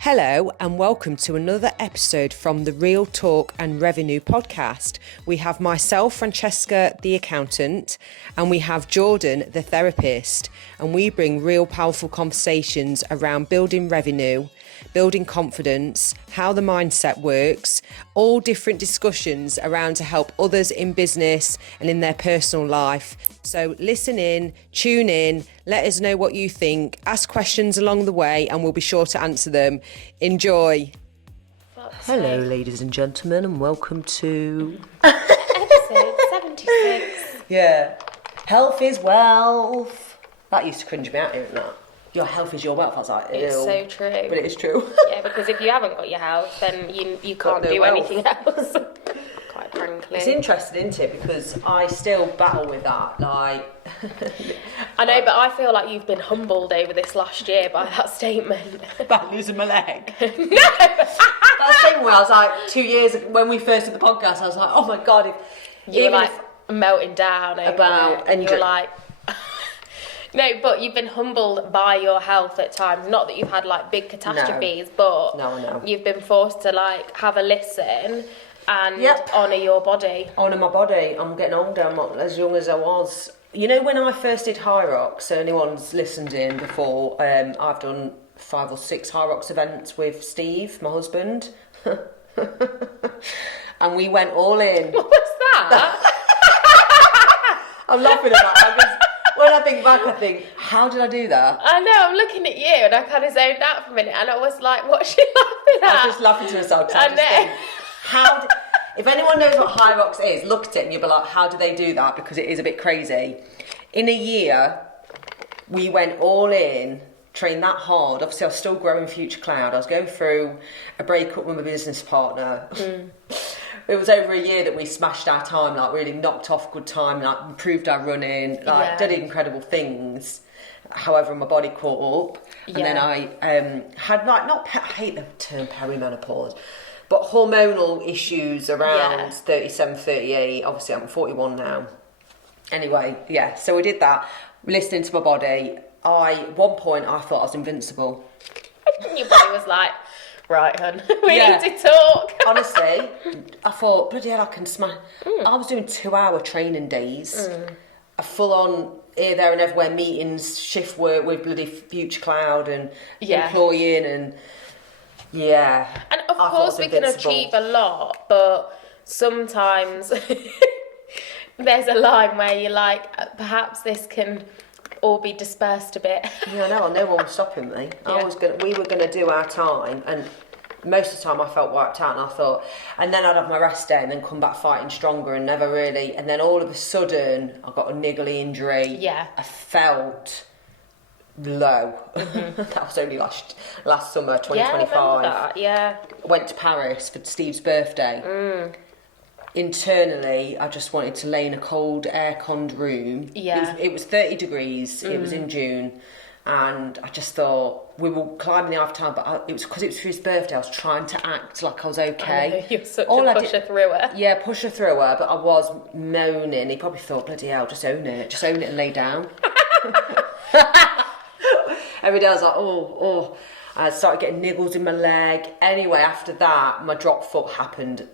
Hello and welcome to another episode from the Real Talk and Revenue podcast. We have myself, Francesca, the accountant, and we have Jordan, the therapist, and we bring real powerful conversations around building revenue, building confidence, how the mindset works, all different discussions around to help others in business and in their personal life. So listen in, tune in, let us know what you think, ask questions along the way and we'll be sure to answer them. Enjoy. Hello ladies and gentlemen and welcome to episode 76. Yeah. Health is wealth. That used to cringe me out, didn't it? Your health is your wealth. I was like, ew. It's so true. But it is true. Yeah, because if you haven't got your health, then you can't no do wealth. anything else. Quite frankly. It's interesting, isn't it? Because I still battle with that. Like, I know, but I feel like you've been humbled over this last year by that statement. about losing my leg. No! That statement where I was like, 2 years when we first did the podcast, I was like, oh my God. You were like melting down over About- it. And you were like... No, but you've been humbled by your health at times. Not that you've had like big catastrophes, but No, I know. you've been forced to like have a listen and honour your body. Honour my body. I'm getting older. I'm not as young as I was. You know, when I first did High Rocks, so anyone's listened in before, I've done 5 or 6 High Rocks events with Steve, my husband. And we went all in. What was that? I'm laughing at that because when I think back, I think, how did I do that? I know, I'm looking at you and I kind of zoned out for a minute and I was like, what's she laughing at? I was just laughing to myself. I I just know. think, if anyone knows what High Rocks is, look at it and you'll be like, how do they do that? Because it is a bit crazy. In a year, we went all in, trained that hard. Obviously, I was still growing Future Cloud. I was going through a breakup with my business partner. It was over a year that we smashed our time, like really knocked off good time, like improved our running, like did incredible things. However, my body caught up, and then I had like I hate the term perimenopause, but hormonal issues around 37, 38. Obviously, I'm 41 now. Anyway, so we did that. Listening to my body, at one point I thought I was invincible. Your body was like, right, hun, we need to talk. Honestly, I thought, bloody hell, I can smash. I was doing 2-hour training days, a full-on here, there and everywhere meetings, shift work with bloody Future Cloud and employing and And of course we can achieve a lot, but sometimes there's a line where you're like, perhaps this can all be dispersed a bit. Yeah, I know. No one was stopping me. We were gonna do our time, and most of the time I felt wiped out, and I thought, and then I'd have my rest day, and then come back fighting stronger, and never really. And then all of a sudden, I got a niggly injury. Yeah. I felt low. That was only last summer, 2025. Yeah, I remember that. Yeah. Went to Paris for Steve's birthday. Internally, I just wanted to lay in a cold, air-conned room. Yeah. It was 30 degrees. It was in June. And I just thought, we were climbing the Eiffel Tower, but it was because it was for his birthday. I was trying to act like I was okay. You're such a pusher through her. Yeah, pusher through her, but I was moaning. He probably thought, bloody hell, just own it. Just own it and lay down. Every day I was like, oh. I started getting niggles in my leg. Anyway, after that, my drop foot happened.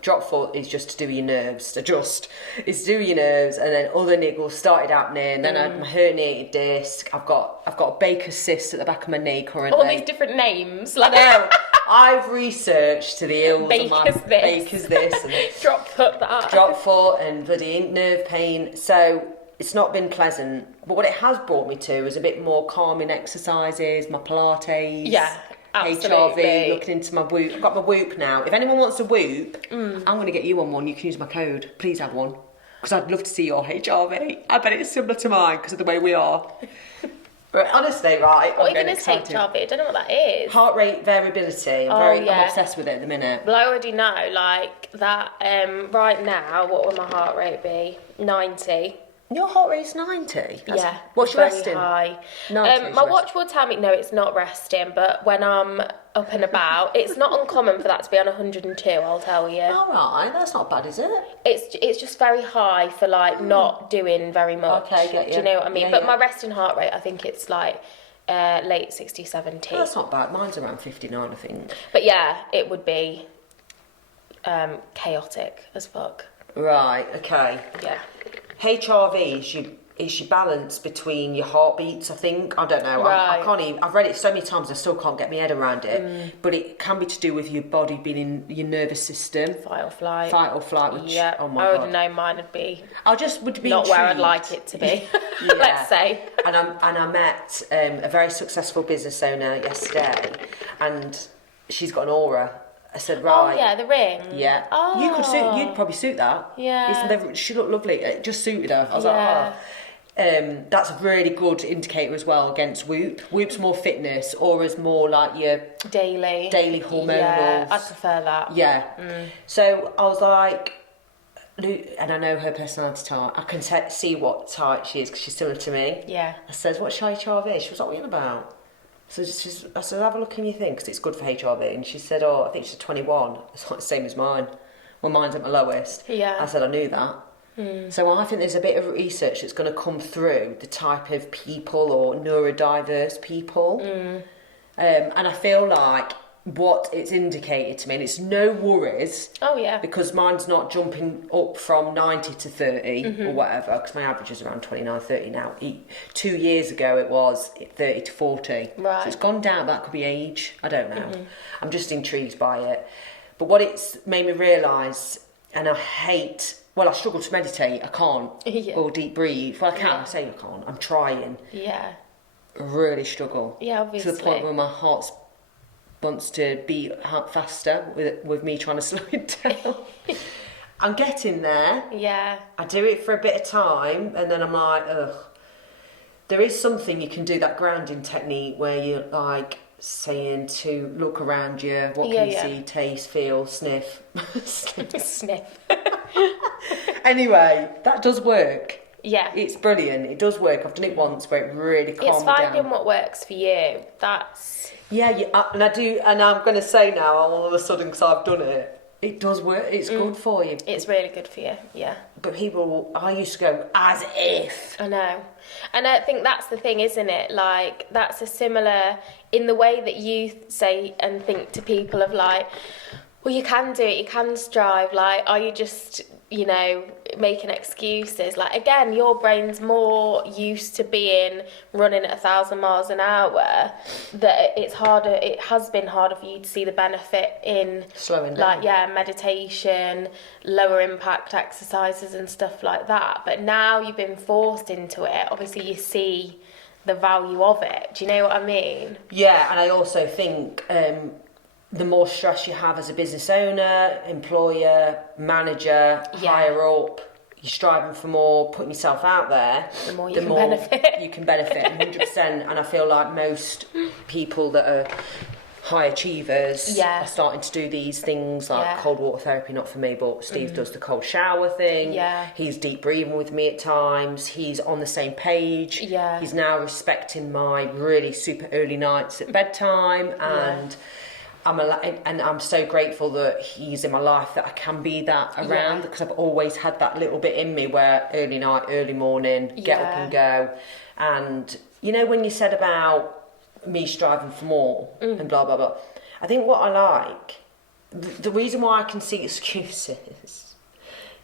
Drop foot is just to do with your nerves. It's to do with your nerves, and then other niggles started happening. And then I had my herniated disc. I've got a Baker's cyst at the back of my knee currently. All these different names. I know. I've researched to the ills of my Baker's this and drop foot that. Drop foot and bloody nerve pain. So it's not been pleasant. But what it has brought me to is a bit more calming exercises, my Pilates. Yeah, absolutely. HRV, looking into my Whoop. I've got my Whoop now. If anyone wants a Whoop, I'm going to get you on one. You can use my code. Please have one. Because I'd love to see your HRV. I bet it's similar to mine because of the way we are. But honestly, right. What even is HRV? I don't know what that is. Heart rate variability. I'm obsessed with it at the minute. Well, I already know, like, that right now, what would my heart rate be? 90. Your heart rate's 90? Yeah. What's your very resting? high. 90 My watch will tell me, no, it's not resting, but when I'm up and about, it's not uncommon for that to be on 102, I'll tell you. All right, that's not bad, is it? It's just very high for, like, not doing very much. Okay, get you. Do you know what I mean? Yeah, but yeah. my resting heart rate, I think it's, like, late 60, 70. That's not bad. Mine's around 59, I think. But yeah, it would be chaotic as fuck. Right, okay. Yeah. HRV is your balance between your heartbeats, I think. I don't know. Right. I can't even. I've read it so many times. I still can't get my head around it. But it can be to do with your body being in your nervous system. Fight or flight. Fight or flight. Which, yeah. oh my I God. would know mine would be. I just would be not intrigued. where I'd like it to be. Let's say. And I met a very successful business owner yesterday, and she's got an aura. I said, right. Oh yeah, the ring. Yeah. Oh. You'd probably suit that. Yeah. She looked lovely. It just suited her. I was like, oh. That's a really good indicator as well against Whoop. Whoop's more fitness, Aura's more like your daily hormonals. Yeah, I prefer that. Yeah. So I was like, and I know her personality type. I can see what type she is because she's similar to me. Yeah. I said, what's your HRV? She was like, what are you on about? So I said, have a look in your thing because it's good for HRV. And she said, I think she's 21. It's like the same as mine. Well, mine's at my lowest. Yeah. I said, I knew that. So I think there's a bit of research that's going to come through the type of people or neurodiverse people. And I feel like what it's indicated to me, and it's no worries. Oh, yeah. Because mine's not jumping up from 90 to 30 or whatever, because my average is around 29, 30 now. 2 years ago it was 30 to 40. Right. So it's gone down. That could be age. I don't know. I'm just intrigued by it. But what it's made me realise, and I hate... Well, I struggle to meditate. I can't. Yeah. Or deep breathe. Well, I can. Yeah. I say I can't. I'm trying. Yeah. I really struggle. Yeah, obviously. To the point where my heart wants to beat faster with me trying to slow it down. I'm getting there. Yeah. I do it for a bit of time and then I'm like, ugh. There is something you can do, that grounding technique where you're like saying to look around you, what can you see, taste, feel, sniff. Sniff. Anyway, that does work. Yeah. It's brilliant. It does work. I've done it once where it really calmed me down. It's finding what works for you. That's... Yeah, and I do, and I'm going to say now, all of a sudden, because I've done it, it does work. It's good for you. It's really good for you, yeah. But I used to go, as if. I know. And I think that's the thing, isn't it? Like, that's a similar, in the way that you say and think to people of like, well, you can do it, you can strive. Like, are you just, making excuses? Like, again, your brain's more used to being running at 1,000 miles an hour, that it's harder, it has been harder for you to see the benefit in slowing down. Like, meditation, lower impact exercises and stuff like that. But now you've been forced into it, obviously you see the value of it. Do you know what I mean? Yeah, and I also think the more stress you have as a business owner, employer, manager, higher up, you're striving for more, putting yourself out there, the more benefit. You can benefit 100%. And I feel like most people that are high achievers are starting to do these things like cold water therapy, not for me, but Steve does the cold shower thing. Yeah. He's deep breathing with me at times. He's on the same page. Yeah. He's now respecting my really super early nights at bedtime and... I'm so grateful that he's in my life, that I can be that around, because I've always had that little bit in me where early night, early morning, get up and go. And when you said about me striving for more and blah blah blah, I think what I like, the reason why I can see excuses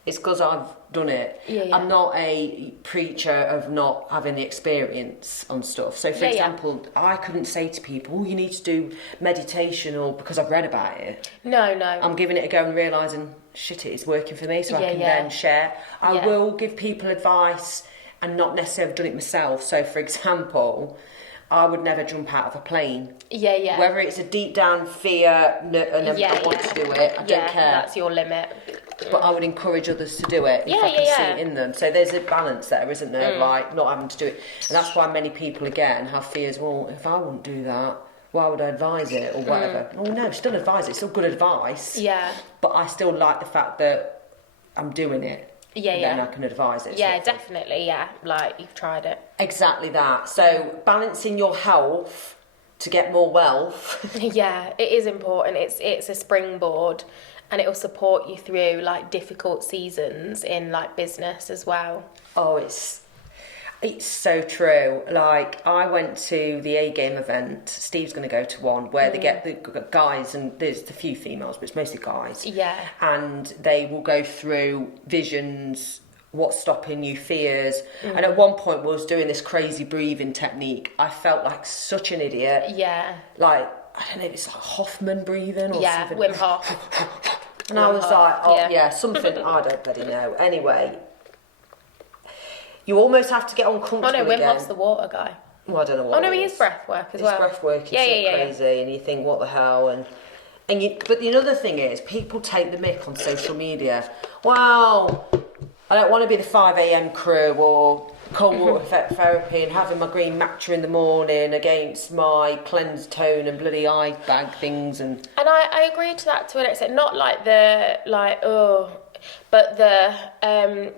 is because I've done it. I'm not a preacher of not having the experience on stuff. So, for example, I couldn't say to people, you need to do meditation, or because I've read about it. No. I'm giving it a go and realising, shit, it is working for me, so I can then share. I will give people advice and not necessarily have done it myself. So, for example, I would never jump out of a plane. Yeah. Whether it's a deep down fear and I want to do it, I don't care. That's your limit. But I would encourage others to do it if I can see it in them. So there's a balance there, isn't there? Like not having to do it. And that's why many people, again, have fears. Well, if I wouldn't do that, why would I advise it or whatever? Well, no, still advise it. It's still good advice. Yeah. But I still like the fact that I'm doing it. Then I can advise it. Yeah, definitely. Yeah, like you've tried it. Exactly that. So balancing your health to get more wealth. Yeah, it is important. It's a springboard. And it will support you through like difficult seasons in like business as well. Oh, It's so true. Like, I went to the A-game event. Steve's going to go to one where they get the guys, and there's a few females, but it's mostly guys. Yeah. And they will go through visions, what's stopping you, fears. And at one point, we was doing this crazy breathing technique. I felt like such an idiot. Yeah. Like, I don't know if it's like Hoffman breathing or something. Wim Hof. And I was like, something, I don't bloody know. Anyway. You almost have to get uncomfortable again. Oh no, Wim Hof's the water guy. Well, I don't know what. Oh no, he is breath work as well. His breath work is crazy, and you think, what the hell? But the other thing is, people take the mick on social media. Well, I don't want to be the 5 a.m. crew or cold water therapy and having my green matcha in the morning against my cleansed tone and bloody eye bag things and I agree to that to an extent. Not like but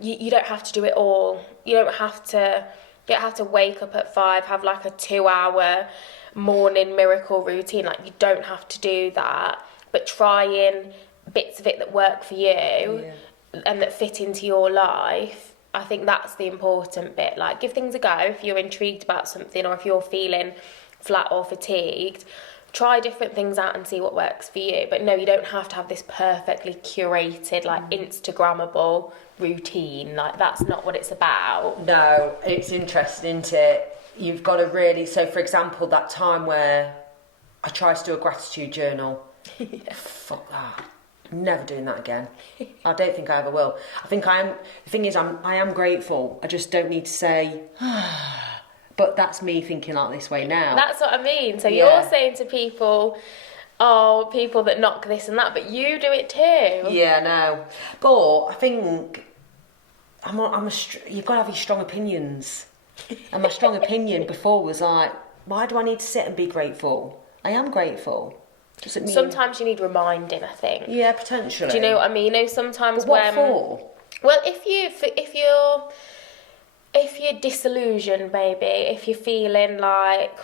you don't have to do it all. You don't have to wake up at 5, have like a 2-hour morning miracle routine. Like, you don't have to do that, but try in bits of it that work for you and that fit into your life. I think that's the important bit. Like, give things a go if you're intrigued about something, or if you're feeling flat or fatigued. Try different things out and see what works for you. But no, you don't have to have this perfectly curated, like, Instagrammable routine. Like, that's not what it's about. No, it's interesting, isn't it? You've got to really... So, for example, that time where I tried to do a gratitude journal. Fuck that. Never doing that again. I don't think I ever will. I think I am... The thing is, I am grateful. I just don't need to say... But that's me thinking like this way now. That's what I mean. So you're saying to people, people that knock this and that, but you do it too. Yeah, no. But I think you've got to have your strong opinions. And my strong opinion before was like, why do I need to sit and be grateful? I am grateful. Does it mean... Sometimes you need reminding, I think. Yeah, potentially. Do you know what I mean? You know, sometimes but what for? Well, if you're disillusioned, maybe, if you're feeling like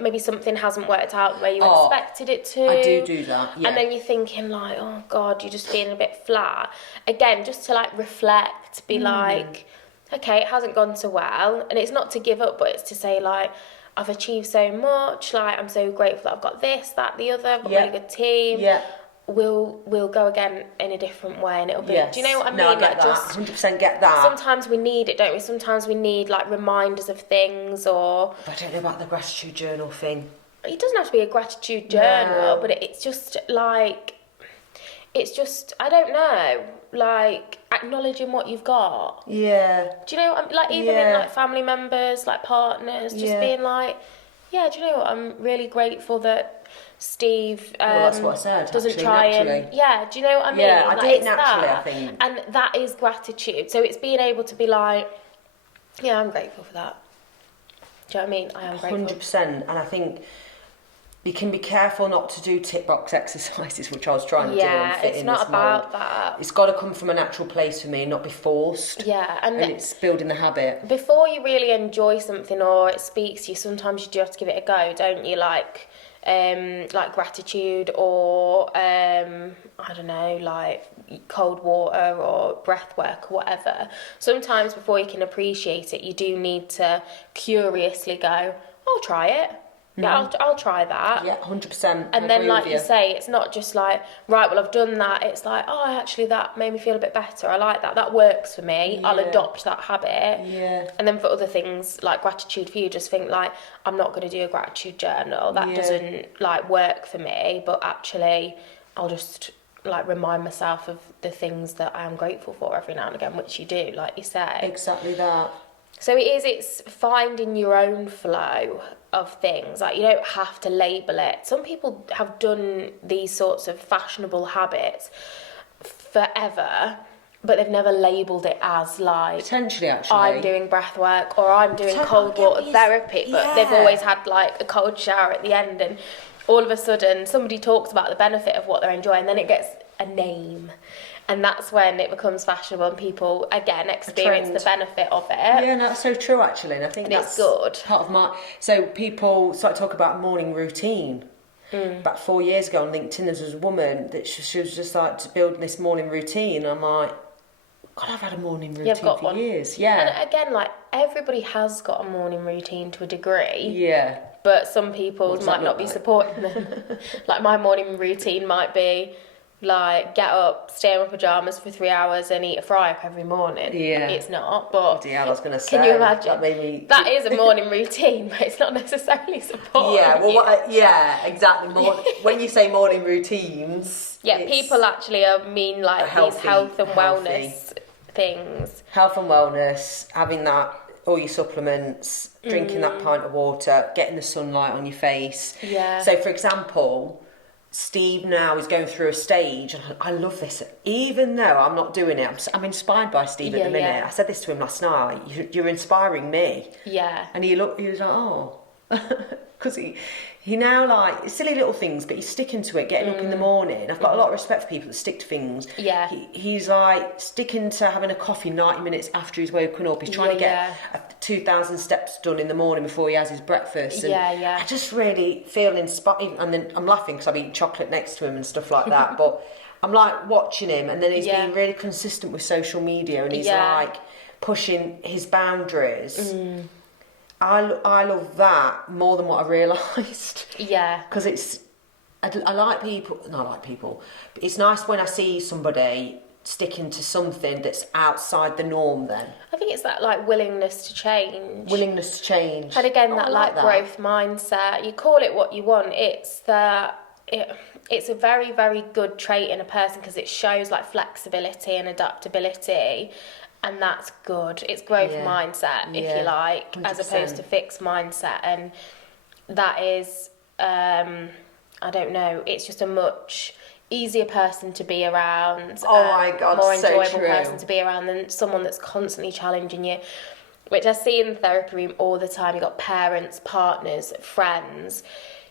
maybe something hasn't worked out where you expected it to. I do that, yeah. And then you're thinking like, oh God, you're just feeling a bit flat. Again, just to like reflect, be like, okay, it hasn't gone so well. And it's not to give up, but it's to say like, I've achieved so much, like I'm so grateful that I've got this, that, the other, I've got a really good team. Yeah. We'll go again in a different way, and it'll be... Yes. Do you know what I mean? No, I get that. 100% get that. Sometimes we need it, don't we? Sometimes we need, like, reminders of things, or... But I don't know about the gratitude journal thing. It doesn't have to be a gratitude journal, but it's just, like... It's just, I don't know, like, acknowledging what you've got. Yeah. Do you know what I'm... Like, even in, like, family members, like, partners, just being like, yeah, do you know what? I'm really grateful that... Steve that's what I said, doesn't try and... Yeah, do you know what I mean? Yeah, I do it naturally, I think. And that is gratitude. So it's being able to be like, yeah, I'm grateful for that. Do you know what I mean? I am grateful. 100%. And I think you can be careful not to do tick box exercises, which I was trying to do and fit it's in not this about mold. that. It's got to come from a natural place for me, not be forced. Yeah. And it's building the habit. Before you really enjoy something or it speaks to you, sometimes you do have to give it a go, don't you? Like gratitude or I don't know, like cold water or breath work or whatever. Sometimes before you can appreciate it, you do need to curiously go, I'll try it. Yeah, I'll try that. Yeah, 100%. And then, like you say, it's not just like, right, well, I've done that. It's like, oh, actually, that made me feel a bit better. I like that. That works for me. I'll adopt that habit. Yeah. And then for other things, like gratitude for you, just think, like, I'm not going to do a gratitude journal. That doesn't, like, work for me. But actually, I'll just, like, remind myself of the things that I am grateful for every now and again, which you do, like you say. Exactly that. So it's finding your own flow of things. Like, you don't have to label it. Some people have done these sorts of fashionable habits forever, but they've never labelled it as like... Potentially, actually. I'm doing breath work or I'm doing cold water therapy, but they've always had like a cold shower at the end, and all of a sudden somebody talks about the benefit of what they're enjoying, then it gets a name. And that's when it becomes fashionable and people, again, experience the benefit of it. Yeah, no, that's so true, actually. And I think that's good. Part of my... So people start to talk about morning routine. About 4 years ago on LinkedIn, there was a woman that she was just like building this morning routine. I'm like, God, I've had a morning routine for years. Yeah. And again, like, everybody has got a morning routine to a degree. Yeah. But some people might not be supporting them. Like my morning routine might be like get up, stay in my pajamas for 3 hours and eat a fry-up every morning. Yeah. It's not, but I was going to say. Can you imagine? That is a morning routine, but it's not necessarily supporting. Yeah, well, yeah, exactly. When you say morning routines... Yeah, people actually mean like these health and wellness things. Health and wellness, having that, all your supplements, drinking that pint of water, getting the sunlight on your face. Yeah. So, for example... Steve now is going through a stage, and I love this. Even though I'm not doing it, I'm inspired by Steve at the minute. Yeah. I said this to him last night. You're inspiring me. Yeah. And he was like, oh, because he now like silly little things, but he's sticking to it. Getting up in the morning. I've got a lot of respect for people that stick to things. Yeah. He's like sticking to having a coffee 90 minutes after he's woken up. He's trying to get 2,000 steps done in the morning before he has his breakfast. And I just really feel inspired. And then I'm laughing because I've eaten chocolate next to him and stuff like that. But I'm like watching him, and then he's being really consistent with social media, and he's like pushing his boundaries. I love that more than what I realised. Yeah. Because I like people, but it's nice when I see somebody sticking to something that's outside the norm then. I think it's that like willingness to change. And again, that like growth mindset. You call it what you want. It's it's a very, very good trait in a person because it shows like flexibility and adaptability. And that's good. It's growth mindset, if you like, 100%. As opposed to fixed mindset. And that is, I don't know, it's just a much easier person to be around. Oh my God, more enjoyable so true. person to be around than someone that's constantly challenging you. Which I see in the therapy room all the time. You've got parents, partners, friends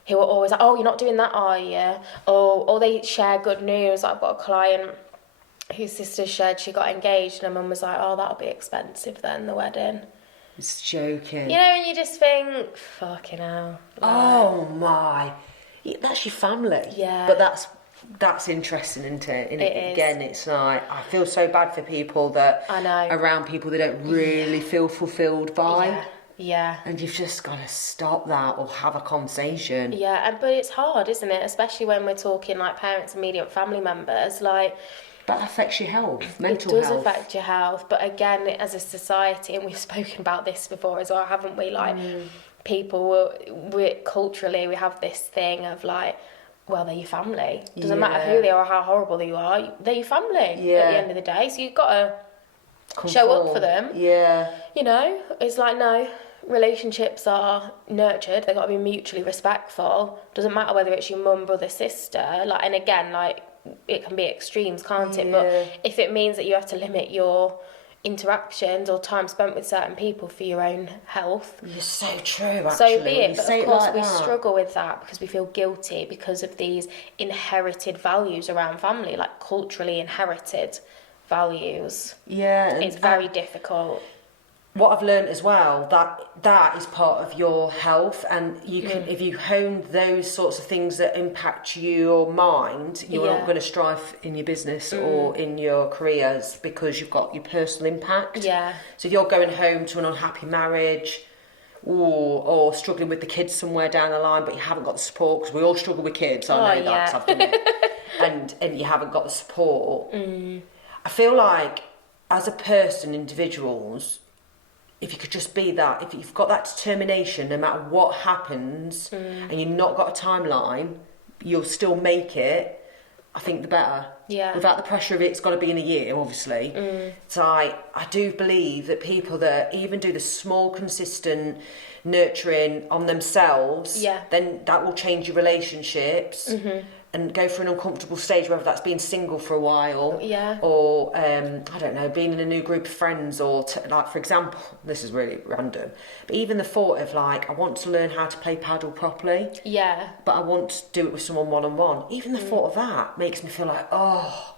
who are always like, oh, you're not doing that, are you? Or they share good news. I've got a client whose sister shared she got engaged, and her mum was like, oh, that'll be expensive then, the wedding. It's joking. You know, and you just think, fucking hell. Like, oh my. That's your family. Yeah. But that's interesting, isn't it? And again, it's like, I feel so bad for people that I know. Around people they don't really feel fulfilled by. Yeah. And you've just got to stop that or have a conversation. Yeah, but it's hard, isn't it? Especially when we're talking like parents, immediate family members, like... But that affects your health, mental health. It does affect your health, but again, as a society, and we've spoken about this before as well, haven't we? Like, people, culturally, we have this thing of like, well, they're your family. Doesn't matter who they are or how horrible you are, they're your family at the end of the day. So you've got to show up for them. Yeah. You know, it's like, no, relationships are nurtured. They've got to be mutually respectful. Doesn't matter whether it's your mum, brother, sister. Like, and again, like, it can be extremes, can't it? But if it means that you have to limit your interactions or time spent with certain people for your own health, you're so true, actually. So be it. But of course we struggle with that because we feel guilty because of these inherited values around family, like culturally inherited values. Yeah. It's very difficult. What I've learned as well, that is part of your health, and you can, if you hone those sorts of things that impact your mind, you're not going to strive in your business or in your careers because you've got your personal impact. Yeah. So if you're going home to an unhappy marriage or struggling with the kids somewhere down the line, but you haven't got the support, because we all struggle with kids, I know that, 'cause I've done it, and you haven't got the support. I feel like as a person, individuals, if you could just be that, if you've got that determination, no matter what happens, and you've not got a timeline, you'll still make it, I think the better. Yeah. Without the pressure of it's got to be in a year, obviously. So I do believe that people that even do the small, consistent nurturing on themselves, then that will change your relationships. And go through an uncomfortable stage, whether that's being single for a while, or I don't know, being in a new group of friends, or like, for example, this is really random, but even the thought of like, I want to learn how to play paddle properly, but I want to do it with someone one-on-one. Even the thought of that makes me feel like, oh,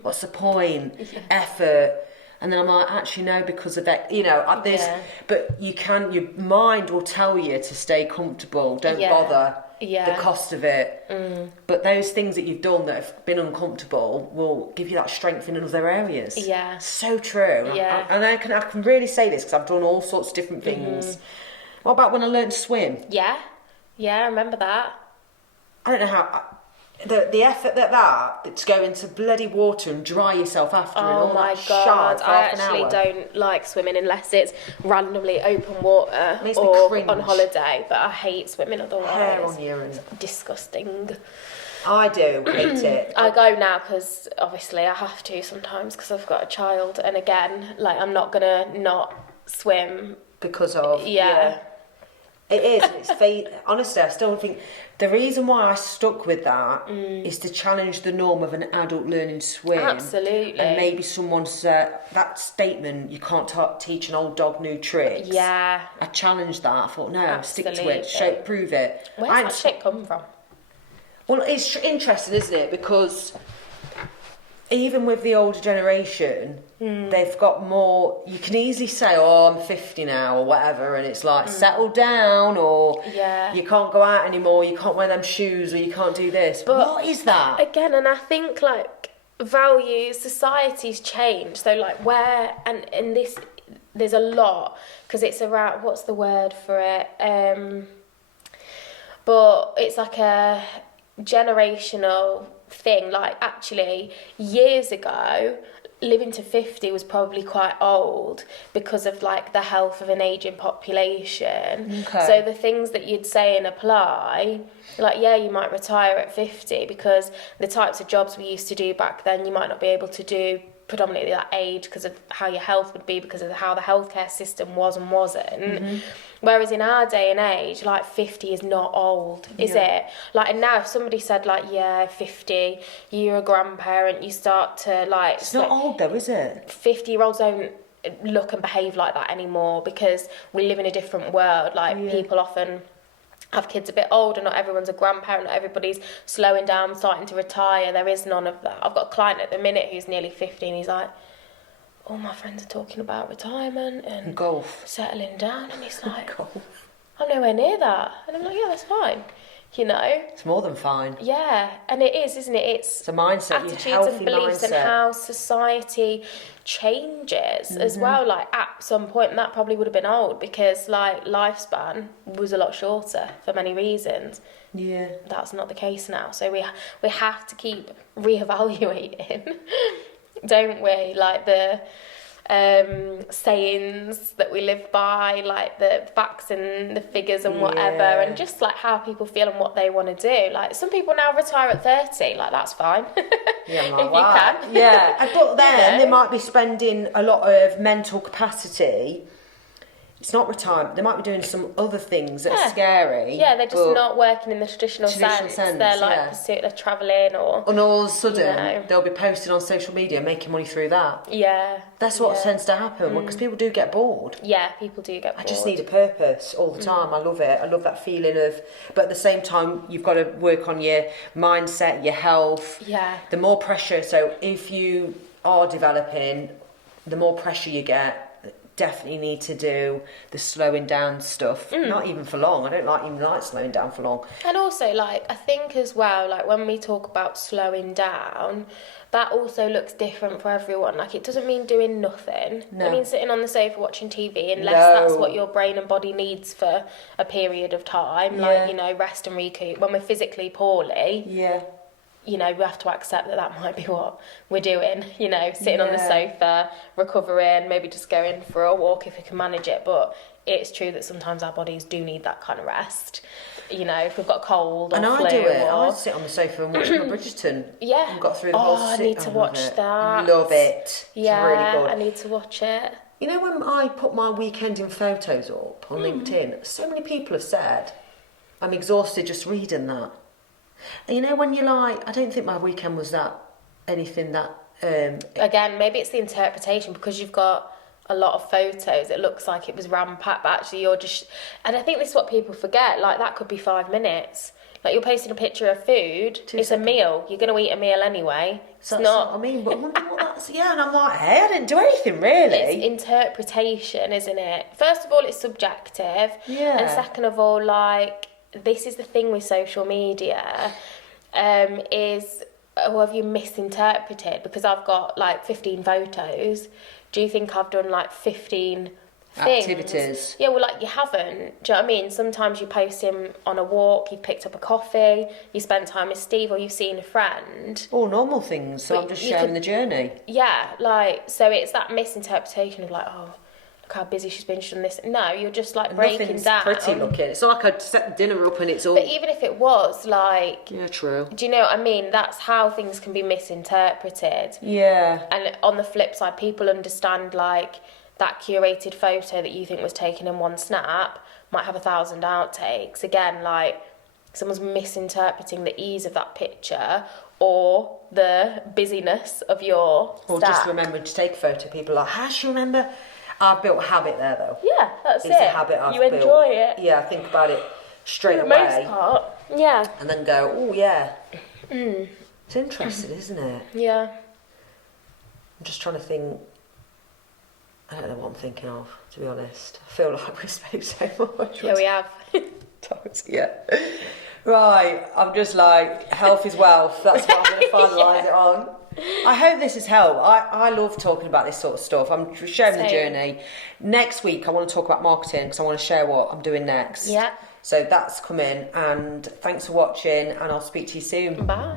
what's the point? Effort. And then I'm like, actually no, because of that, you know, at this. But you can, your mind will tell you to stay comfortable. Don't bother. the cost of it. But those things that you've done that have been uncomfortable will give you that strength in other areas. Yeah. So true. Yeah. And I can really say this because I've done all sorts of different things. What about when I learned to swim? Yeah, I remember that. I don't know how... The effort that to go into bloody water and dry yourself after and all that shard for half an hour. I actually don't like swimming unless it's randomly open water Makes me or cringe. on holiday, but I hate swimming otherwise. Hair on you and... It's disgusting. I do hate it. I go now because obviously I have to sometimes because I've got a child, and again, like, I'm not gonna not swim because of... Yeah. It is. It's honestly, I still think the reason why I stuck with that is to challenge the norm of an adult learning to swim. Absolutely. And maybe someone's that statement, you can't teach an old dog new tricks. Yeah. I challenged that. I thought, no, Absolutely. stick to it, prove it. Where's that shit come from? Well, it's interesting, isn't it? Because even with the older generation, they've got more... You can easily say, oh, I'm 50 now or whatever, and it's like, settle down, or you can't go out anymore, you can't wear them shoes, or you can't do this. But what is that? Again, and I think, like, values, society's changed. So, like, where... And in this, there's a lot, because it's around... What's the word for it? But it's like a generational thing. Like, actually, years ago, living to 50 was probably quite old because of, like, the health of an ageing population. Okay. So the things that you'd say and apply, like, yeah, you might retire at 50 because the types of jobs we used to do back then you might not be able to do predominantly at that age because of how your health would be, because of how the healthcare system was and wasn't. Whereas in our day and age, like, 50 is not old, is it? Like, and now if somebody said, like, yeah, 50, you're a grandparent, you start to, like... It's not old though, is it? 50-year-olds don't look and behave like that anymore because we live in a different world. Like, people often have kids a bit older, not everyone's a grandparent, not everybody's slowing down, starting to retire. There is none of that. I've got a client at the minute who's nearly 50 and he's like, all my friends are talking about retirement and golf, settling down, and he's like, golf. I'm nowhere near that. And I'm like, yeah, that's fine, you know. It's more than fine. Yeah, and it is, isn't it? It's a mindset, attitudes and beliefs, and how society changes as well. Like, at some point, and that probably would have been old because, like, lifespan was a lot shorter for many reasons. Yeah, that's not the case now. So we have to keep reevaluating. Don't we? Like the sayings that we live by, like the facts and the figures and whatever, and just like how people feel and what they want to do. Like, some people now retire at 30, like, that's fine. Yeah, if you can. Yeah, but then they might be spending a lot of mental capacity. It's not retirement. They might be doing some other things that are scary. Yeah, they're just not working in the traditional sense. They're like they're travelling or... And all of a sudden, they'll be posting on social media, making money through that. Yeah. That's what tends to happen, because people do get bored. Yeah, people do get bored. I just need a purpose all the time. I love it. I love that feeling of... But at the same time, you've got to work on your mindset, your health. Yeah. The more pressure... So if you are developing, the more pressure you get, definitely need to do the slowing down stuff. Not even for long. I don't even like slowing down for long. And also, like, I think as well, like, when we talk about slowing down, that also looks different for everyone. Like, it doesn't mean doing nothing. No. It means sitting on the sofa watching TV, unless that's what your brain and body needs for a period of time. Like, you know, rest and recoup. When we're physically poorly, you know, we have to accept that might be what we're doing, you know, sitting on the sofa, recovering, maybe just going for a walk if we can manage it. But it's true that sometimes our bodies do need that kind of rest. You know, if we've got a cold or and flu. I do it. I sit on the sofa and watch my Bridgerton. Yeah. And got through the whole I need to watch that. Love it. Yeah, it's really good. I need to watch it. You know, when I put my weekending photos up on LinkedIn, so many people have said, I'm exhausted just reading that. And you know, when you're like, I don't think my weekend was anything that... Again, maybe it's the interpretation, because you've got a lot of photos, it looks like it was ram-packed, but actually you're just... And I think this is what people forget, like, that could be 5 minutes. Like, you're posting a picture of food, it's a meal, you're going to eat a meal anyway. It's not... I mean, but I wonder what that's... Yeah, and I'm like, hey, I didn't do anything, really. It's interpretation, isn't it? First of all, it's subjective. Yeah. And second of all, like... this is the thing with social media, is, have you misinterpreted? Because I've got like 15 photos. Do you think I've done like 15 things? Activities? Yeah, well, like, you haven't. Do you know what I mean? Sometimes you post him on a walk, you've picked up a coffee, you spent time with Steve, or you've seen a friend. All normal things, so I'm just sharing the journey. Yeah, like, so it's that misinterpretation of like, oh, look how busy she's been, she's done this. No, you're just like breaking Nothing's down. pretty looking. It's not like I'd set the dinner up and it's all... But even if it was, like... Yeah, true. Do you know what I mean? That's how things can be misinterpreted. Yeah. And on the flip side, people understand, like, that curated photo that you think was taken in one snap might have 1,000 outtakes. Again, like, someone's misinterpreting the ease of that picture or the busyness of your Or stack. just remembering to take a photo. People are like, how does she remember? I've built a habit there, though. Yeah, that's It's it. a habit I've you built. enjoy it. Yeah, I think about it straight For the away. most part, yeah. And then go, oh, yeah. It's interesting, isn't it? Yeah. I'm just trying to think... I don't know what I'm thinking of, to be honest. I feel like we spoke so much. Yeah, we have. Yeah. Right, I'm just like, health is wealth. That's what I'm going to finalise it on. I hope this has helped. I love talking about this sort of stuff. I'm sharing the journey. Next week, I want to talk about marketing because I want to share what I'm doing next. Yeah. So that's coming. And thanks for watching, and I'll speak to you soon. Bye.